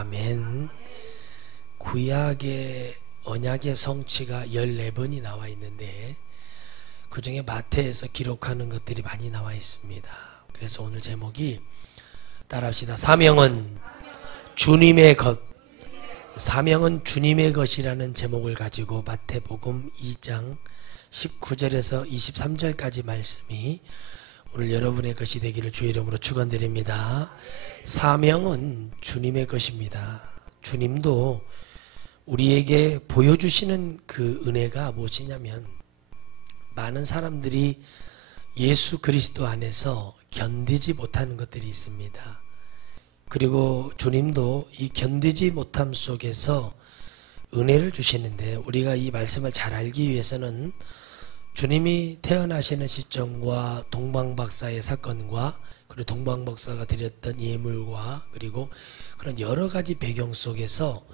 아멘. 구약의 언약의 성취가 14번이 나와 있는데 그 중에 마태에서 기록하는 것들이 많이 나와 있습니다. 그래서 오늘 제목이 따라합시다. 사명은 주님의 것. 사명은 주님의 것이라는 제목을 가지고 마태복음 2장 19절에서 23절까지 말씀이 오늘 여러분의 것이 되기를 주의 이름으로 축원드립니다. 사명은 주님의 것입니다. 주님도 우리에게 보여주시는 그 은혜가 무엇이냐면 많은 사람들이 예수 그리스도 안에서 견디지 못하는 것들이 있습니다. 그리고 주님도 이 견디지 못함 속에서 은혜를 주시는데 우리가 이 말씀을 잘 알기 위해서는 주님이 태어나시는 시점과 동방박사의 사건과 그리고 동방박사가 드렸던 예물과 그리고 그런 여러 가지 배경 속에서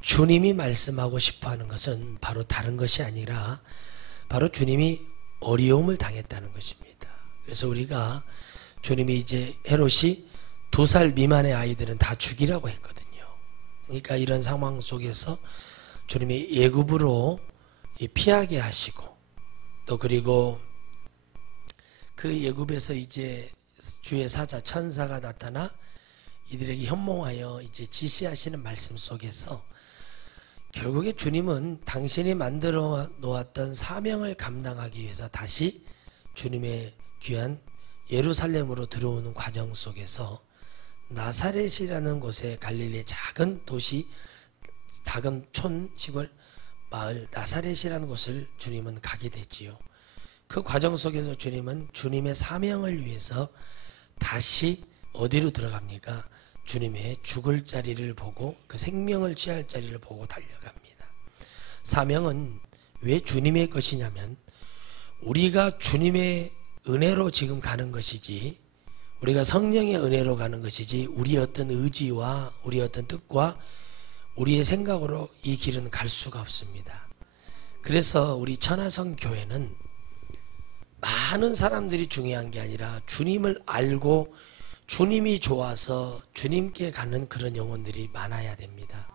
주님이 말씀하고 싶어하는 것은 바로 다른 것이 아니라 바로 주님이 어려움을 당했다는 것입니다. 그래서 우리가 주님이 이제 헤롯이 2살 미만의 아이들은 다 죽이라고 했거든요. 그러니까 이런 상황 속에서 주님이 예굽으로 피하게 하시고 또 그리고 그 예굽에서 이제 주의 사자 천사가 나타나 이들에게 현몽하여 이제 지시하시는 말씀 속에서 결국에 주님은 당신이 만들어 놓았던 사명을 감당하기 위해서 다시 주님의 귀한 예루살렘으로 들어오는 과정 속에서 나사렛이라는 곳에 갈릴리의 작은 도시, 작은 촌, 시골, 마을 나사렛이라는 곳을 주님은 가게 됐지요. 그 과정 속에서 주님은 주님의 사명을 위해서 다시 어디로 들어갑니까? 주님의 죽을 자리를 보고 그 생명을 취할 자리를 보고 달려갑니다. 사명은 왜 주님의 것이냐면 우리가 주님의 은혜로 지금 가는 것이지 우리가 성령의 은혜로 가는 것이지 우리의 어떤 의지와 우리의 어떤 뜻과 우리의 생각으로 이 길은 갈 수가 없습니다. 그래서 우리 천하성 교회는 많은 사람들이 중요한 게 아니라 주님을 알고 주님이 좋아서 주님께 가는 그런 영혼들이 많아야 됩니다.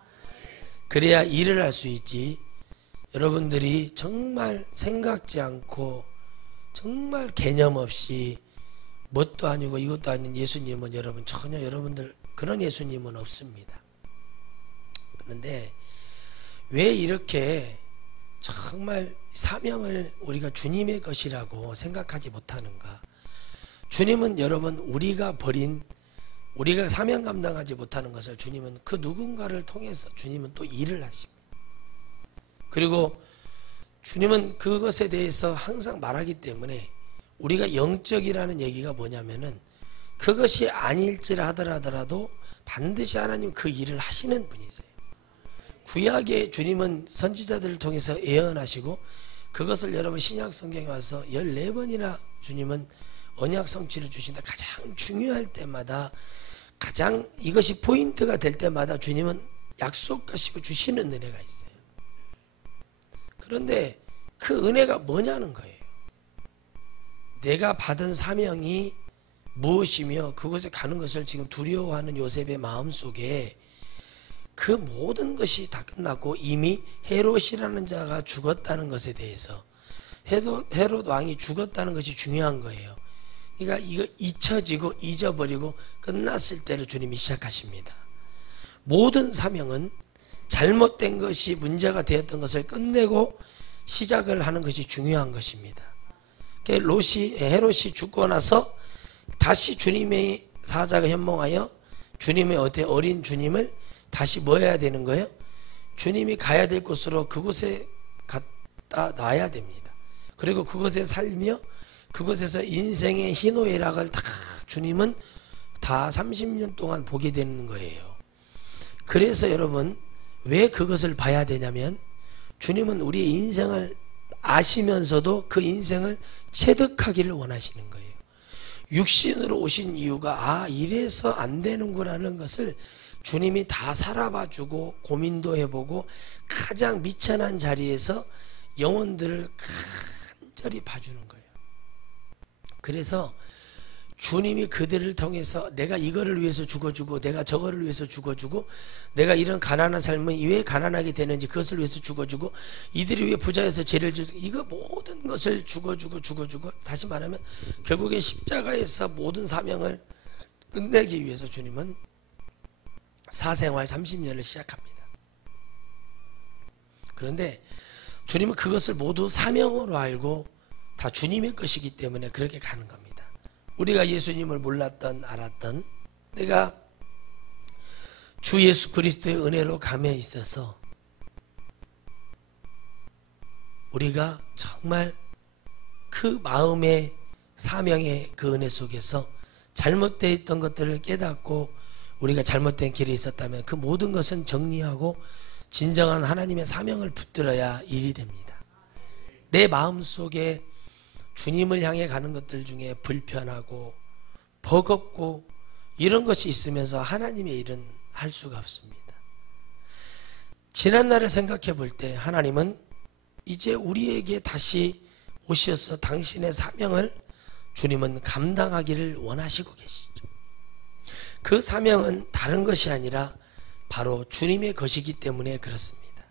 그래야 일을 할 수 있지. 여러분들이 정말 생각지 않고 정말 개념 없이 뭣도 아니고 이것도 아닌 예수님은 여러분 전혀 여러분들 그런 예수님은 없습니다. 그런데 왜 이렇게 정말 사명을 우리가 주님의 것이라고 생각하지 못하는가? 주님은 여러분 우리가 버린 우리가 사명 감당하지 못하는 것을 주님은 그 누군가를 통해서 주님은 또 일을 하십니다. 그리고 주님은 그것에 대해서 항상 말하기 때문에 우리가 영적이라는 얘기가 뭐냐면은 그것이 아닐지라 하더라도 반드시 하나님 그 일을 하시는 분이세요. 구약의 주님은 선지자들을 통해서 예언하시고 그것을 여러분 신약 성경에 와서 14번이나 주님은 언약 성취를 주신다. 가장 중요할 때마다 가장 이것이 포인트가 될 때마다 주님은 약속하시고 주시는 은혜가 있어요. 그런데 그 은혜가 뭐냐는 거예요. 내가 받은 사명이 무엇이며 그것에 가는 것을 지금 두려워하는 요셉의 마음속에 그 모든 것이 다 끝났고 이미 헤롯이라는 자가 죽었다는 것에 대해서 헤롯 왕이 죽었다는 것이 중요한 거예요. 그러니까 이거 잊혀지고 잊어버리고 끝났을 때를 주님이 시작하십니다. 모든 사명은 잘못된 것이 문제가 되었던 것을 끝내고 시작을 하는 것이 중요한 것입니다. 헤롯이 죽고 나서 다시 주님의 사자가 현몽하여 주님의 어린 주님을 다시 뭐 해야 되는 거예요? 주님이 가야 될 곳으로 그곳에 갖다 놔야 됩니다. 그리고 그곳에 살며 그곳에서 인생의 희노애락을 다 주님은 다 30년 동안 보게 되는 거예요. 그래서 여러분 왜 그것을 봐야 되냐면 주님은 우리의 인생을 아시면서도 그 인생을 체득하기를 원하시는 거예요. 육신으로 오신 이유가 이래서 안 되는구나라는 것을 주님이 다 살아봐주고 고민도 해보고 가장 미천한 자리에서 영혼들을 간절히 봐주는 거예요. 그래서 주님이 그들을 통해서 내가 이거를 위해서 죽어주고 내가 저거를 위해서 죽어주고 내가 이런 가난한 삶은 왜 가난하게 되는지 그것을 위해서 죽어주고 이들이 왜 부자에서 죄를 지고 이거 모든 것을 죽어주고 다시 말하면 결국에 십자가에서 모든 사명을 끝내기 위해서 주님은 사생활 30년을 시작합니다. 그런데 주님은 그것을 모두 사명으로 알고 다 주님의 것이기 때문에 그렇게 가는 겁니다. 우리가 예수님을 몰랐던 알았던 내가 주 예수 그리스도의 은혜로 감에 있어서 우리가 정말 그 마음의 사명의 그 은혜 속에서 잘못되어 있던 것들을 깨닫고 우리가 잘못된 길에 있었다면 그 모든 것은 정리하고 진정한 하나님의 사명을 붙들어야 일이 됩니다. 내 마음속에 주님을 향해 가는 것들 중에 불편하고 버겁고 이런 것이 있으면서 하나님의 일은 할 수가 없습니다. 지난날을 생각해 볼 때 하나님은 이제 우리에게 다시 오셔서 당신의 사명을 주님은 감당하기를 원하시고 계시죠. 그 사명은 다른 것이 아니라 바로 주님의 것이기 때문에 그렇습니다.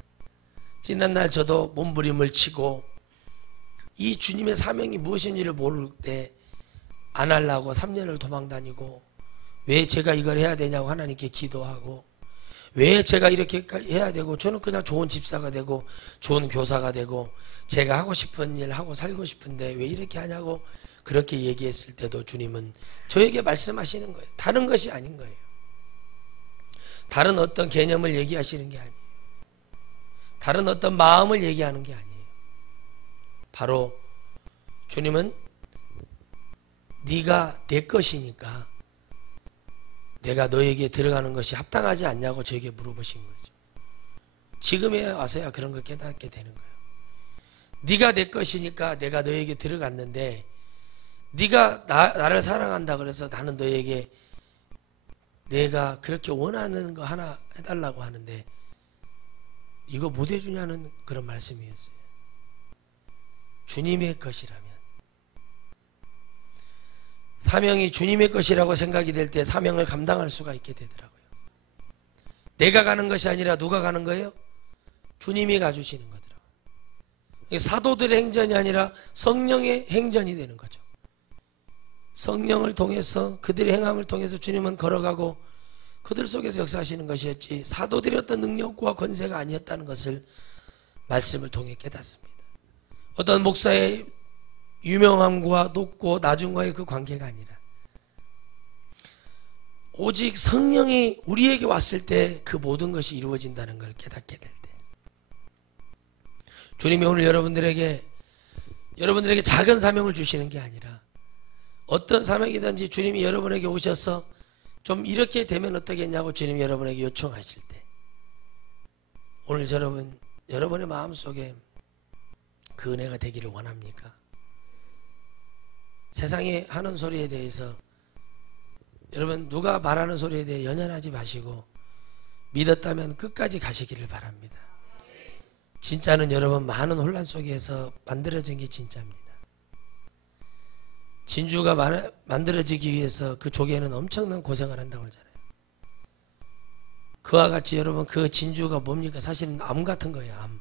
지난날 저도 몸부림을 치고 이 주님의 사명이 무엇인지를 모를 때 안 하려고 3년을 도망다니고 왜 제가 이걸 해야 되냐고 하나님께 기도하고 왜 제가 이렇게 해야 되고 저는 그냥 좋은 집사가 되고 좋은 교사가 되고 제가 하고 싶은 일 하고 살고 싶은데 왜 이렇게 하냐고 그렇게 얘기했을 때도 주님은 저에게 말씀하시는 거예요. 다른 것이 아닌 거예요. 다른 어떤 개념을 얘기하시는 게 아니에요. 다른 어떤 마음을 얘기하는 게 아니에요. 바로 주님은 네가 내 것이니까 내가 너에게 들어가는 것이 합당하지 않냐고 저에게 물어보신 거죠. 지금에 와서야 그런 걸 깨닫게 되는 거예요. 네가 내 것이니까 내가 너에게 들어갔는데 네가 나를 사랑한다 그래서 나는 너에게 내가 그렇게 원하는 거 하나 해달라고 하는데 이거 못 해주냐는 그런 말씀이었어요. 주님의 것이라면 사명이 주님의 것이라고 생각이 될 때 사명을 감당할 수가 있게 되더라고요. 내가 가는 것이 아니라 누가 가는 거예요? 주님이 가주시는 거더라고요. 사도들의 행전이 아니라 성령의 행전이 되는 거죠. 성령을 통해서 그들의 행함을 통해서 주님은 걸어가고 그들 속에서 역사하시는 것이었지 사도들의 어떤 능력과 권세가 아니었다는 것을 말씀을 통해 깨닫습니다. 어떤 목사의 유명함과 높고 낮음과의 그 관계가 아니라 오직 성령이 우리에게 왔을 때 그 모든 것이 이루어진다는 걸 깨닫게 될 때 주님이 오늘 여러분들에게 작은 사명을 주시는 게 아니라 어떤 사명이든지 주님이 여러분에게 오셔서 좀 이렇게 되면 어떻겠냐고 주님이 여러분에게 요청하실 때 오늘 여러분의 마음속에 그 은혜가 되기를 원합니까? 세상이 하는 소리에 대해서 여러분 누가 말하는 소리에 대해 연연하지 마시고 믿었다면 끝까지 가시기를 바랍니다. 진짜는 여러분 많은 혼란 속에서 만들어진 게 진짜입니다. 진주가 만들어지기 위해서 그 조개는 엄청난 고생을 한다고 하잖아요. 그와 같이 여러분 그 진주가 뭡니까? 사실은 암 같은 거예요. 암.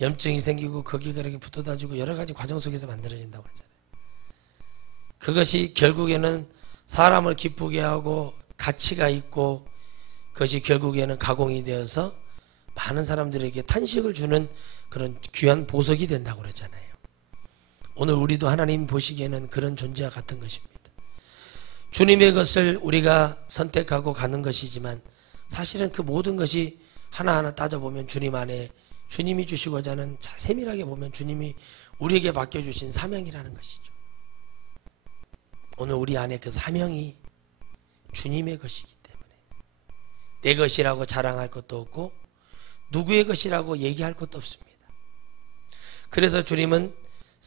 염증이 생기고 거기가 이렇게 붙어다지고 여러 가지 과정 속에서 만들어진다고 하잖아요. 그것이 결국에는 사람을 기쁘게 하고 가치가 있고 그것이 결국에는 가공이 되어서 많은 사람들에게 탄식을 주는 그런 귀한 보석이 된다고 그러잖아요. 오늘 우리도 하나님 보시기에는 그런 존재와 같은 것입니다. 주님의 것을 우리가 선택하고 가는 것이지만 사실은 그 모든 것이 하나하나 따져보면 주님 안에 주님이 주시고자 하는 세밀하게 보면 주님이 우리에게 맡겨주신 사명이라는 것이죠. 오늘 우리 안에 그 사명이 주님의 것이기 때문에 내 것이라고 자랑할 것도 없고 누구의 것이라고 얘기할 것도 없습니다. 그래서 주님은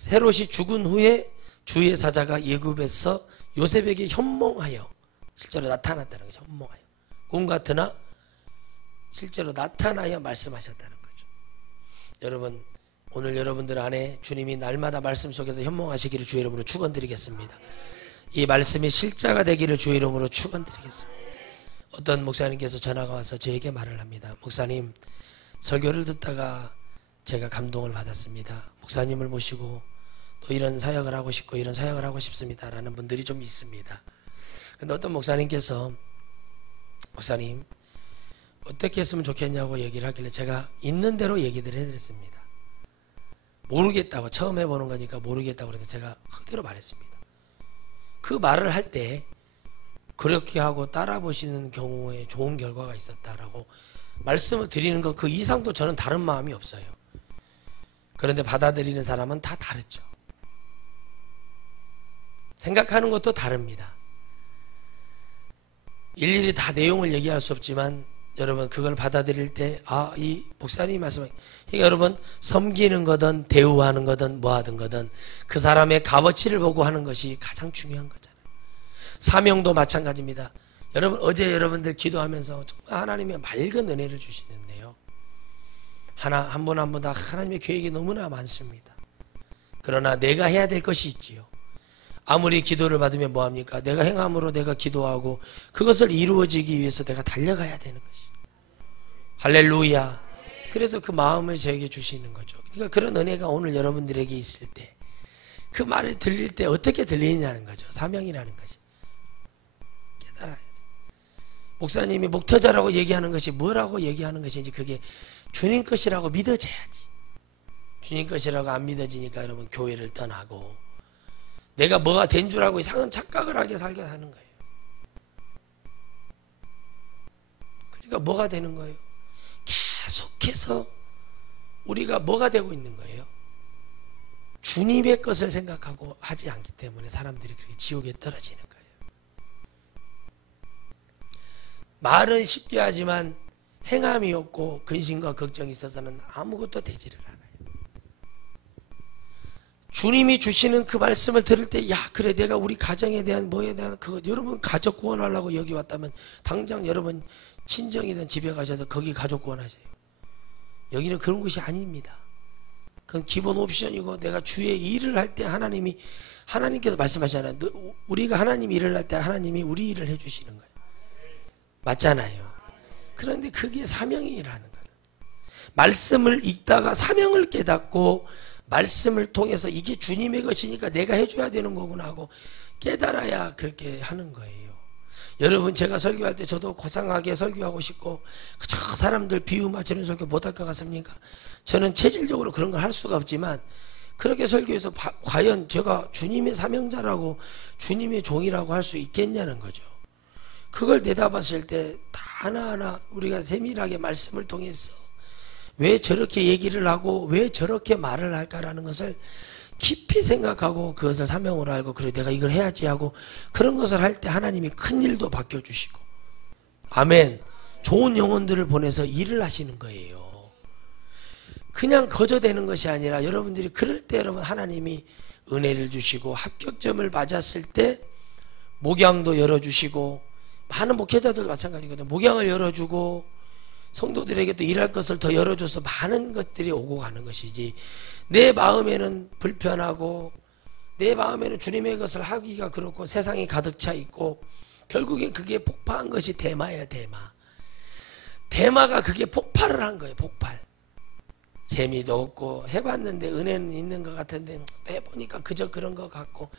헤롯이 죽은 후에 주의 사자가 예굽에서 요셉에게 현몽하여 실제로 나타났다는 거죠. 현몽하여 꿈 같으나 실제로 나타나여 말씀하셨다는 거죠. 여러분 오늘 여러분들 안에 주님이 날마다 말씀 속에서 현몽하시기를 주의 이름으로 축원드리겠습니다. 이 말씀이 실자가 되기를 주의 이름으로 축원드리겠습니다. 어떤 목사님께서 전화가 와서 저에게 말을 합니다. 목사님, 설교를 듣다가 제가 감동을 받았습니다. 목사님을 모시고 또 이런 사역을 하고 싶고 이런 사역을 하고 싶습니다 라는 분들이 좀 있습니다. 근데 어떤 목사님께서 목사님 어떻게 했으면 좋겠냐고 얘기를 하길래 제가 있는 대로 얘기를 해드렸습니다. 모르겠다고, 처음 해보는 거니까 모르겠다고 그래서 제가 그대로 말했습니다. 그 말을 할 때 그렇게 하고 따라 보시는 경우에 좋은 결과가 있었다라고 말씀을 드리는 것 그 이상도 저는 다른 마음이 없어요. 그런데 받아들이는 사람은 다 다르죠. 생각하는 것도 다릅니다. 일일이 다 내용을 얘기할 수 없지만 여러분 그걸 받아들일 때 이 목사님이 말씀하신 그러니까 여러분 섬기는 거든 대우하는 거든 뭐하든 거든 그 사람의 값어치를 보고 하는 것이 가장 중요한 거잖아요. 사명도 마찬가지입니다. 여러분 어제 여러분들 기도하면서 정말 하나님의 맑은 은혜를 주시는데요. 한 분 한 분 다 하나님의 계획이 너무나 많습니다. 그러나 내가 해야 될 것이 있지요. 아무리 기도를 받으면 뭐합니까? 내가 행함으로 내가 기도하고 그것을 이루어지기 위해서 내가 달려가야 되는 것이. 할렐루야. 그래서 그 마음을 저에게 주시는 거죠. 그러니까 그런 은혜가 오늘 여러분들에게 있을 때 그 말을 들릴 때 어떻게 들리느냐는 거죠. 사명이라는 것이. 깨달아야 돼. 목사님이 목표자라고 얘기하는 것이 뭐라고 얘기하는 것인지 그게 주님 것이라고 믿어져야지. 주님 것이라고 안 믿어지니까 여러분 교회를 떠나고 내가 뭐가 된 줄 알고 이상한 착각을 하게 살게 하는 거예요. 그러니까 뭐가 되는 거예요? 계속해서 우리가 뭐가 되고 있는 거예요? 주님의 것을 생각하고 하지 않기 때문에 사람들이 그렇게 지옥에 떨어지는 거예요. 말은 쉽게 하지만 행함이 없고 근심과 걱정이 있어서는 아무것도 되지를 않아요. 주님이 주시는 그 말씀을 들을 때 그래 내가 우리 가정에 대한 뭐에 대한 그거 여러분 가족 구원하려고 여기 왔다면 당장 여러분 친정이든 집에 가셔서 거기 가족 구원하세요. 여기는 그런 곳이 아닙니다. 그건 기본 옵션이고 내가 주의 일을 할 때 하나님께서 말씀하시잖아요. 우리가 하나님 일을 할 때 하나님이 우리 일을 해주시는 거예요. 맞잖아요. 그런데 그게 사명이라는 거예요. 말씀을 읽다가 사명을 깨닫고 말씀을 통해서 이게 주님의 것이니까 내가 해줘야 되는 거구나 하고 깨달아야 그렇게 하는 거예요. 여러분 제가 설교할 때 저도 고상하게 설교하고 싶고 저 사람들 비유 맞추는 설교 못할 것 같습니까? 저는 체질적으로 그런 걸 할 수가 없지만 그렇게 설교해서 과연 제가 주님의 사명자라고 주님의 종이라고 할 수 있겠냐는 거죠. 그걸 내다봤을 때 다 하나하나 우리가 세밀하게 말씀을 통해서 왜 저렇게 얘기를 하고 왜 저렇게 말을 할까라는 것을 깊이 생각하고 그것을 사명으로 알고 그래 내가 이걸 해야지 하고 그런 것을 할 때 하나님이 큰 일도 바뀌어주시고 아멘. 좋은 영혼들을 보내서 일을 하시는 거예요. 그냥 거저되는 것이 아니라 여러분들이 그럴 때 여러분 하나님이 은혜를 주시고 합격점을 맞았을 때 목양도 열어주시고 많은 목회자들도 마찬가지거든요. 목양을 열어주고 성도들에게 또 일할 것을 더 열어줘서 많은 것들이 오고 가는 것이지 내 마음에는 불편하고 내 마음에는 주님의 것을 하기가 그렇고 세상이 가득 차 있고 결국엔 그게 폭파한 것이 대마예요. 대마가 그게 폭발을 한 거예요. 폭발. 재미도 없고 해봤는데 은혜는 있는 것 같은데 해보니까 그저 그런 것 같고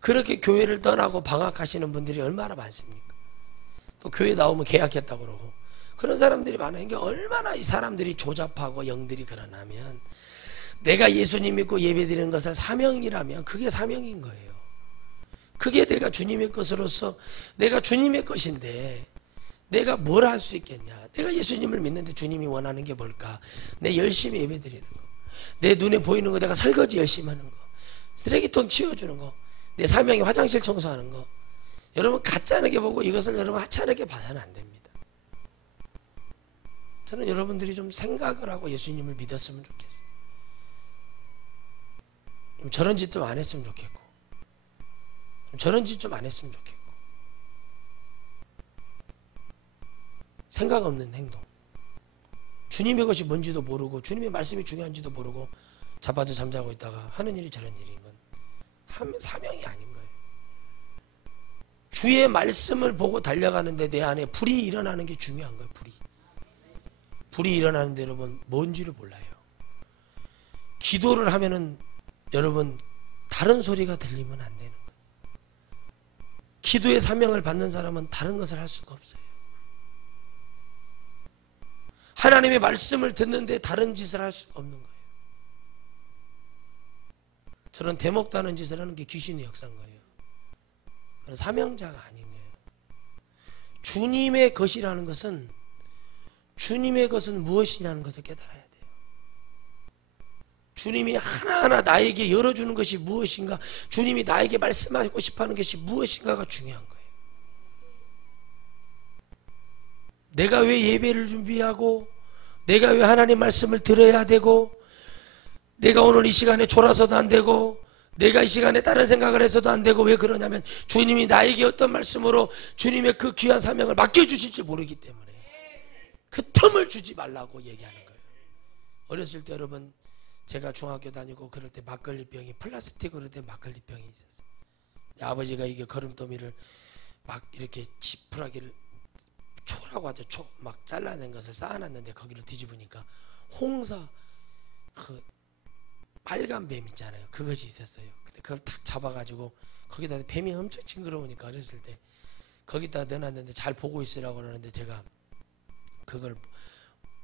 그렇게 교회를 떠나고 방학하시는 분들이 얼마나 많습니까? 또 교회 나오면 계약했다고 그러고 그런 사람들이 많아요. 그러니까 얼마나 이 사람들이 조잡하고 영들이 그러냐면 내가 예수님 믿고 예배드리는 것을 사명이라면 그게 사명인 거예요. 그게 내가 주님의 것으로서 내가 주님의 것인데 내가 뭘 할 수 있겠냐. 내가 예수님을 믿는데 주님이 원하는 게 뭘까. 내 열심히 예배드리는 거, 내 눈에 보이는 거 내가 설거지 열심히 하는 거, 쓰레기통 치워주는 거, 내 사명이 화장실 청소하는 거. 여러분 가짜하게 보고 이것을 여러분 하찮게 봐서는 안 됩니다. 저는 여러분들이 좀 생각을 하고 예수님을 믿었으면 좋겠어요. 좀 저런 짓 좀 안 했으면 좋겠고 좀 저런 짓 좀 안 했으면 좋겠고 생각 없는 행동, 주님의 것이 뭔지도 모르고 주님의 말씀이 중요한지도 모르고 자빠져 잠자고 있다가 하는 일이 저런 일인 건 사명이 아닌 거예요. 주의 말씀을 보고 달려가는데 내 안에 불이 일어나는 게 중요한 거예요. 불이 일어나는데 여러분 뭔지를 몰라요. 기도를 하면은 여러분 다른 소리가 들리면 안 되는 거예요. 기도의 사명을 받는 사람은 다른 것을 할 수가 없어요. 하나님의 말씀을 듣는데 다른 짓을 할 수 없는 거예요. 저런 대목도 하는 짓을 하는 게 귀신의 역사인 거예요. 그런 사명자가 아닌 거예요. 주님의 것이라는 것은 주님의 것은 무엇이냐는 것을 깨달아야 돼요. 주님이 하나하나 나에게 열어주는 것이 무엇인가, 주님이 나에게 말씀하고 싶어하는 것이 무엇인가가 중요한 거예요. 내가 왜 예배를 준비하고, 내가 왜 하나님 말씀을 들어야 되고, 내가 오늘 이 시간에 졸아서도 안 되고, 내가 이 시간에 다른 생각을 해서도 안 되고, 왜 그러냐면 주님이 나에게 어떤 말씀으로 주님의 그 귀한 사명을 맡겨주실지 모르기 때문에 그 틈을 주지 말라고 얘기하는 거예요. 어렸을 때 여러분, 제가 중학교 다니고 그럴 때 막걸리병이 플라스틱으로 된 막걸리병이 있었어요. 아버지가 이게 거름더미를 막 이렇게 지푸라기를 초라고 하죠. 초 막 잘라낸 것을 쌓아놨는데 거기를 뒤집으니까 홍사 그 빨간 뱀 있잖아요. 그것이 있었어요. 근데 그걸 탁 잡아가지고 거기다 뱀이 엄청 징그러우니까 어렸을 때 거기다 넣어놨는데 잘 보고 있으라고 그러는데 제가 그걸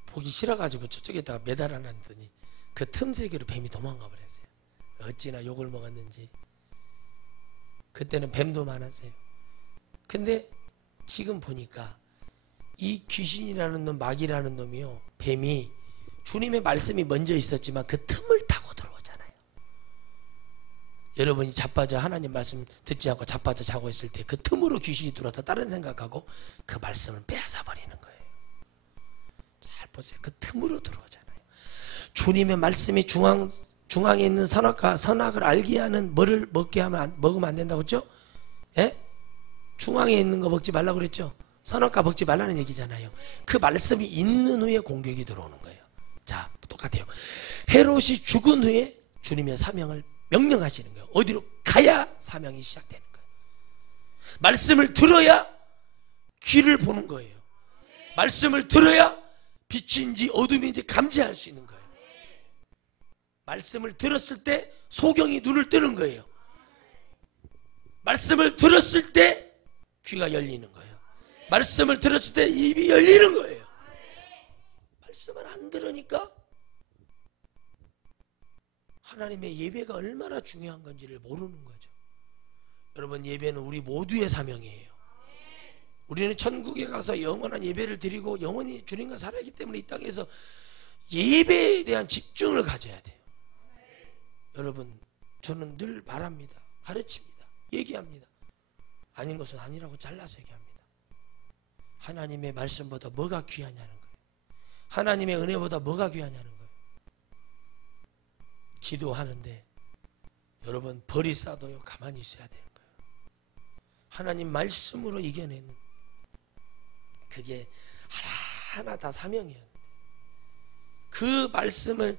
보기 싫어가지고 저쪽에다가 매달아놨더니 그 틈새기로 뱀이 도망가 버렸어요. 어찌나 욕을 먹었는지. 그때는 뱀도 많았어요. 근데 지금 보니까 이 귀신이라는 놈, 마귀라는 놈이요, 뱀이 주님의 말씀이 먼저 있었지만 그 틈을 타고 들어오잖아요. 여러분이 자빠져 하나님 말씀 듣지 않고 자빠져 자고 있을 때 그 틈으로 귀신이 들어와서 다른 생각하고 그 말씀을 빼앗아 버리는 거예요. 잘 보세요. 그 틈으로 들어오잖아요. 주님의 말씀이 중앙에 있는 선악을 알게 하는 뭐를 먹으면 안 된다고 했죠? 예? 중앙에 있는 거 먹지 말라고 그랬죠? 선악과 먹지 말라는 얘기잖아요. 그 말씀이 있는 후에 공격이 들어오는 거예요. 자, 똑같아요. 헤롯이 죽은 후에 주님의 사명을 명령하시는 거예요. 어디로 가야 사명이 시작되는 거예요. 말씀을 들어야 귀를 보는 거예요. 말씀을 들어야 빛인지 어둠인지 감지할 수 있는 거예요. 말씀을 들었을 때 소경이 눈을 뜨는 거예요. 말씀을 들었을 때 귀가 열리는 거예요. 말씀을 들었을 때 입이 열리는 거예요. 말씀을 안 들으니까 하나님의 예배가 얼마나 중요한 건지를 모르는 거죠. 여러분, 예배는 우리 모두의 사명이에요. 우리는 천국에 가서 영원한 예배를 드리고 영원히 주님과 살아있기 때문에 이 땅에서 예배에 대한 집중을 가져야 돼요. 여러분, 저는 늘 말합니다. 가르칩니다. 얘기합니다. 아닌 것은 아니라고 잘라서 얘기합니다. 하나님의 말씀보다 뭐가 귀하냐는 거예요. 하나님의 은혜보다 뭐가 귀하냐는 거예요. 기도하는데 여러분, 벌이 싸도요 가만히 있어야 되는 거예요. 하나님 말씀으로 이겨내는, 그게 하나하나 다 사명이에요. 그 말씀을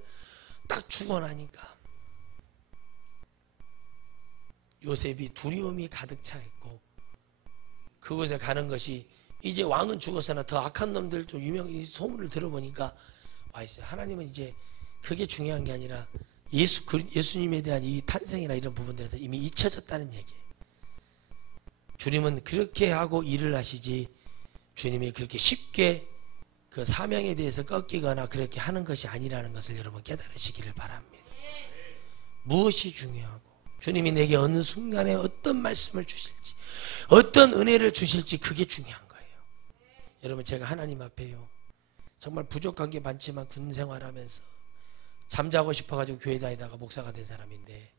딱 주고 나니까 요셉이 두려움이 가득 차 있고, 그곳에 가는 것이 이제 왕은 죽었으나 더 악한 놈들 좀 유명한 소문을 들어보니까 와 있어요. 하나님은 이제 그게 중요한 게 아니라 예수님에 대한 이 탄생이나 이런 부분들에서 이미 잊혀졌다는 얘기예요. 주님은 그렇게 하고 일을 하시지, 주님이 그렇게 쉽게 그 사명에 대해서 꺾이거나 그렇게 하는 것이 아니라는 것을 여러분 깨달으시기를 바랍니다. 무엇이 중요하고 주님이 내게 어느 순간에 어떤 말씀을 주실지, 어떤 은혜를 주실지, 그게 중요한 거예요. 여러분, 제가 하나님 앞에요, 정말 부족한 게 많지만 군 생활하면서 잠자고 싶어가지고 교회 다니다가 목사가 된 사람인데,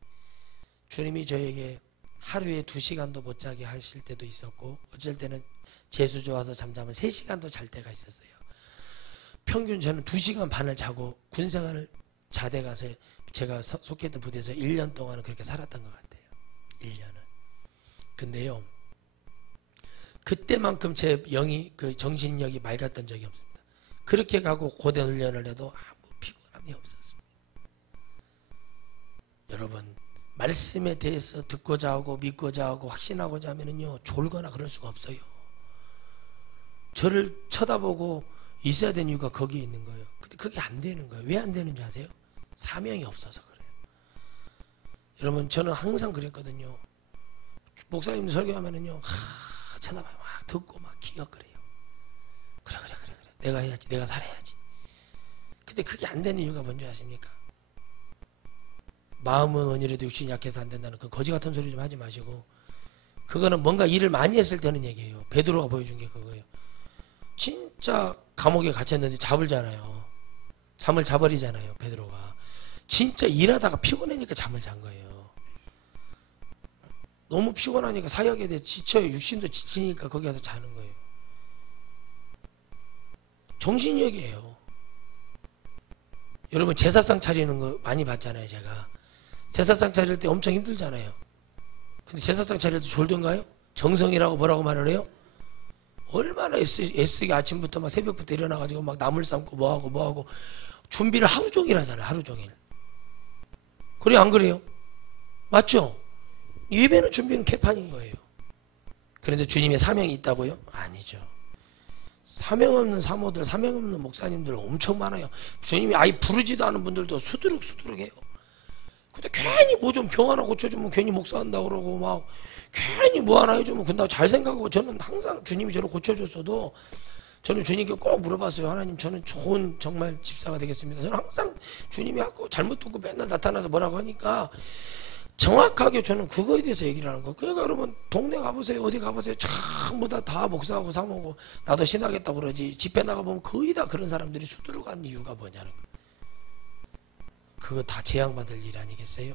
주님이 저에게 하루에 2시간도 못 자게 하실 때도 있었고, 어쩔 때는 재수 좋아서 잠자면 3시간도 잘 때가 있었어요. 평균 저는 2시간 반을 자고 군 생활을 자대 가서 제가 속했던 부대에서 1년 동안은 그렇게 살았던 것 같아요. 1년은. 근데요, 그때만큼 제 영이, 그 정신력이 맑았던 적이 없습니다. 그렇게 가고 고대 훈련을 해도 아무 피곤함이 없었습니다. 여러분, 말씀에 대해서 듣고자 하고 믿고자 하고 확신하고자 하면은요 졸거나 그럴 수가 없어요. 저를 쳐다보고 있어야 되는 이유가 거기에 있는 거예요. 근데 그게 안 되는 거예요. 왜 안 되는지 아세요? 사명이 없어서 그래요. 여러분 저는 항상 그랬거든요. 목사님 설교하면은요 쳐다봐요. 막 듣고 막 기억거려요. 그래 내가 해야지, 내가 살아야지. 근데 그게 안 되는 이유가 뭔지 아십니까? 마음은 원이라도 육신이 약해서 안 된다는 그 거지 같은 소리 좀 하지 마시고, 그거는 뭔가 일을 많이 했을 때는 얘기예요. 베드로가 보여준 게 그거예요. 진짜 감옥에 갇혔는데 잡을잖아요. 잠을 자버리잖아요. 베드로가 진짜 일하다가 피곤하니까 잠을 잔 거예요. 너무 피곤하니까 사역에 대해 지쳐요. 육신도 지치니까 거기 가서 자는 거예요. 정신력이에요. 여러분 제사상 차리는 거 많이 봤잖아요. 제가 제사상 차릴 때 엄청 힘들잖아요. 근데 제사상 차릴 때 졸던가요? 정성이라고 뭐라고 말을 해요? 얼마나 애쓰게 아침부터 막 새벽부터 일어나가지고 막 나물 삶고 뭐하고 준비를 하루 종일 하잖아요. 하루 종일. 그래요 안 그래요? 맞죠? 예배는 준비는 개판인 거예요. 그런데 주님의 사명이 있다고요? 아니죠. 사명 없는 사모들, 사명 없는 목사님들 엄청 많아요. 주님이 아예 부르지도 않은 분들도 수두룩해요. 근데 괜히 뭐 좀 병 하나 고쳐주면 괜히 목사한다고 그러고 막 괜히 뭐 하나 해주면 근데 잘 생각하고, 저는 항상 주님이 저를 고쳐줬어도 저는 주님께 꼭 물어봤어요. 하나님 저는 좋은 정말 집사가 되겠습니다. 저는 항상 주님이 하고 잘못 듣고 맨날 나타나서 뭐라고 하니까 정확하게 저는 그거에 대해서 얘기를 하는 거예요. 그러니까 여러분 동네 가보세요. 어디 가보세요. 전부 다 목사하고 사모고 나도 신하겠다고 그러지. 집회 나가보면 거의 다 그런 사람들이 수두룩 간 이유가 뭐냐는 거예요. 그거 다 재앙받을 일 아니겠어요?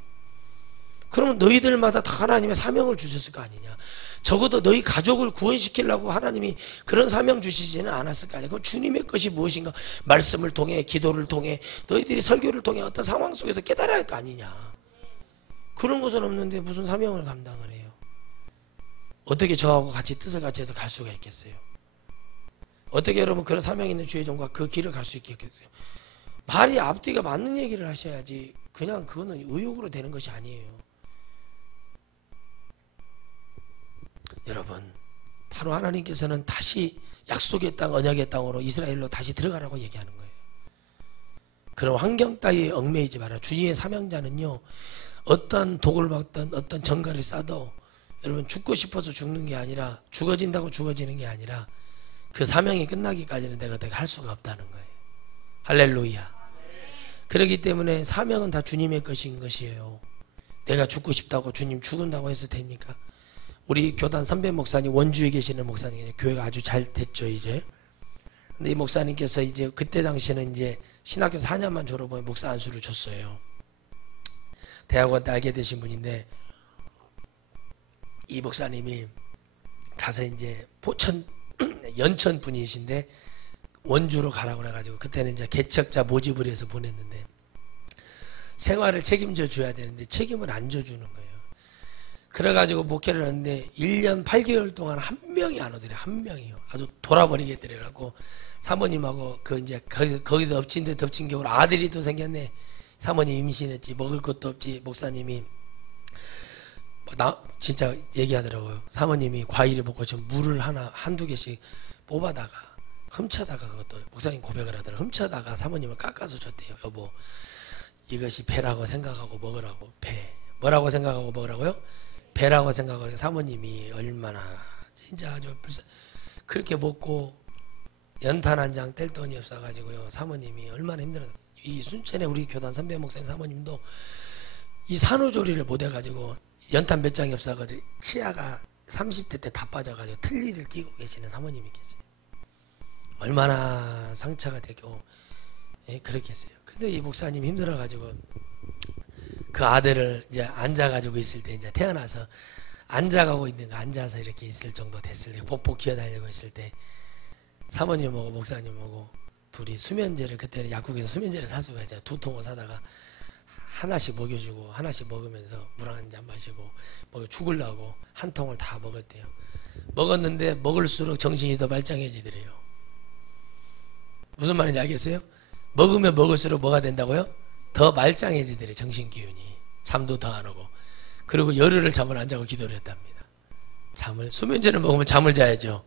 그러면 너희들마다 다 하나님의 사명을 주셨을 거 아니냐. 적어도 너희 가족을 구원시키려고 하나님이 그런 사명 주시지는 않았을 거 아니야. 그 주님의 것이 무엇인가, 말씀을 통해 기도를 통해 너희들이 설교를 통해 어떤 상황 속에서 깨달아야 할 거 아니냐. 그런 것은 없는데 무슨 사명을 감당을 해요? 어떻게 저하고 같이 뜻을 같이 해서 갈 수가 있겠어요? 어떻게 여러분 그런 사명 있는 주의 종과 그 길을 갈 수 있겠어요? 말이 앞뒤가 맞는 얘기를 하셔야지 그냥 그거는 의욕으로 되는 것이 아니에요. 여러분 바로 하나님께서는 다시 약속의 땅 언약의 땅으로 이스라엘로 다시 들어가라고 얘기하는 거예요. 그런 환경 따위에 얽매이지 마라. 주님의 사명자는요 어떤 독을 막든 어떤 정갈을 싸도 여러분 죽고 싶어서 죽는 게 아니라, 죽어진다고 죽어지는 게 아니라 그 사명이 끝나기까지는 내가 할 수가 없다는 거예요. 할렐루야. 그렇기 때문에 사명은 다 주님의 것인 것이에요. 내가 죽고 싶다고 주님 죽은다고 해서 됩니까? 우리 교단 선배 목사님, 원주에 계시는 목사님, 교회가 아주 잘 됐죠 이제. 근데 이 목사님께서 이제 그때 당시에는 이제 신학교 4년만 졸업하면 목사 안수를 줬어요. 대학원 때 알게 되신 분인데, 이 목사님이 가서 이제 포천 연천 분이신데 원주로 가라고 그래가지고 그때는 이제 개척자 모집을 해서 보냈는데 생활을 책임져 줘야 되는데 책임을 안 져주는 거예요. 그래가지고 목회를 했는데 1년 8개월 동안 한 명이 안 오더래. 한 명이요. 아주 돌아버리겠더래라고 사모님하고 그 이제 거기서 엎친 데 덮친 격으로 아들이 또 생겼네. 사모님 임신했지, 먹을 것도 없지. 목사님이 진짜 얘기하더라고요. 사모님이 과일을 먹고 좀 물을 한두 개씩 뽑아다가 훔쳐다가, 그것도 목사님 고백을 하더라고요. 훔쳐다가 사모님을 깎아서 줬대요. 여보 이것이 배라고 생각하고 먹으라고. 배 뭐라고 생각하고 먹으라고요? 배라고 생각하고. 사모님이 얼마나 진짜 아주 그렇게 먹고 연탄 한 장 뗄 돈이 없어가지고요. 사모님이 얼마나 힘들어요. 이 순천에 우리 교단 선배 목사님 사모님도 이 산후조리를 못 해가지고 연탄 몇 장이 없어가지고 치아가 30대 때 다 빠져가지고 틀니를 끼고 계시는 사모님이 계세요. 얼마나 상처가 되고 그렇게 했어요. 근데 이 목사님 힘들어가지고 그 아들을 이제 앉아가지고 있을 때, 이제 태어나서 앉아가고 있는 거, 앉아서 이렇게 있을 정도 됐을 때, 복복 기어다니고 있을 때 사모님하고 목사님하고 둘이 수면제를, 그때는 약국에서 수면제를 사서 이제 2통을 사다가 하나씩 먹여주고 하나씩 먹으면서 물 한 잔 마시고 죽으려고 한 통을 다 먹었대요. 먹었는데 먹을수록 정신이 더 말짱해지더래요. 무슨 말인지 알겠어요? 먹으면 먹을수록 뭐가 된다고요? 더 말짱해지더래. 정신 기운이. 잠도 더 안 오고. 그리고 열흘을 잠을 안 자고 기도를 했답니다. 수면제를 먹으면 잠을 자야죠.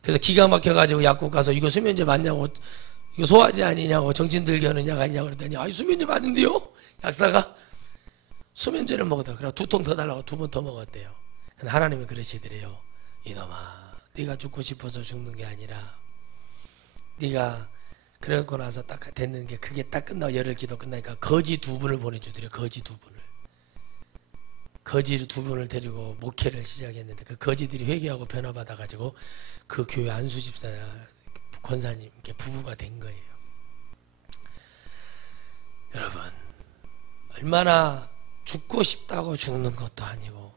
그래서 기가 막혀가지고 약국 가서 이거 수면제 맞냐고, 이거 소화제 아니냐고, 정신들게 하는 약 아니냐고 그랬더니, 아니 수면제 맞는데요? 약사가 수면제를 먹었다. 그래서 2통 더 달라고 2번 더 먹었대요. 근데 하나님이 그러시더래요. 이놈아, 네가 죽고 싶어서 죽는 게 아니라 네가 그러고 나서 딱 됐는 게, 그게 딱 끝나고 열흘 기도 끝나니까 거지 2분을 보내주더래요. 거지 2분을. 거지 2분을 데리고 목회를 시작했는데, 그 거지들이 회개하고 변화받아가지고 그 교회 안수집사 권사님 부부가 된 거예요. 여러분, 얼마나 죽고 싶다고 죽는 것도 아니고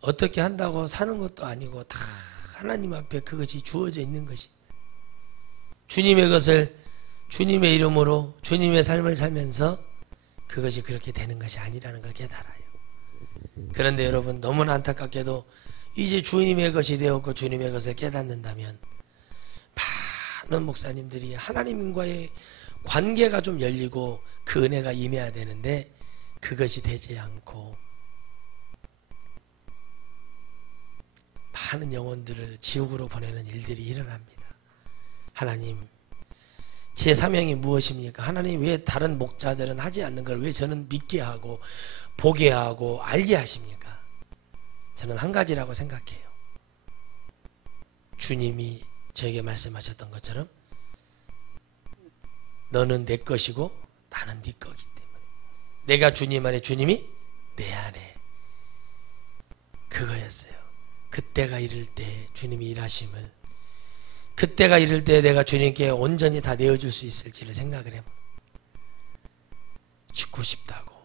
어떻게 한다고 사는 것도 아니고 다 하나님 앞에 그것이 주어져 있는 것이, 주님의 것을 주님의 이름으로 주님의 삶을 살면서 그것이 그렇게 되는 것이 아니라는 걸 깨달아요. 그런데 여러분, 너무나 안타깝게도 이제 주님의 것이 되었고 주님의 것을 깨닫는다면 많은 목사님들이 하나님과의 관계가 좀 열리고 그 은혜가 임해야 되는데 그것이 되지 않고 많은 영혼들을 지옥으로 보내는 일들이 일어납니다. 하나님, 제 사명이 무엇입니까? 하나님, 왜 다른 목자들은 하지 않는 걸 왜 저는 믿게 하고 보게 하고 알게 하십니까? 저는 한 가지라고 생각해요. 주님이 저에게 말씀하셨던 것처럼 너는 내 것이고 나는 네 거기 때문에, 내가 주님 안에, 주님이 내 안에, 그거였어요. 그때가 이를 때 주님이 일하심을, 그때가 이를 때 내가 주님께 온전히 다 내어줄 수 있을지를 생각을 해봅니다. 죽고 싶다고,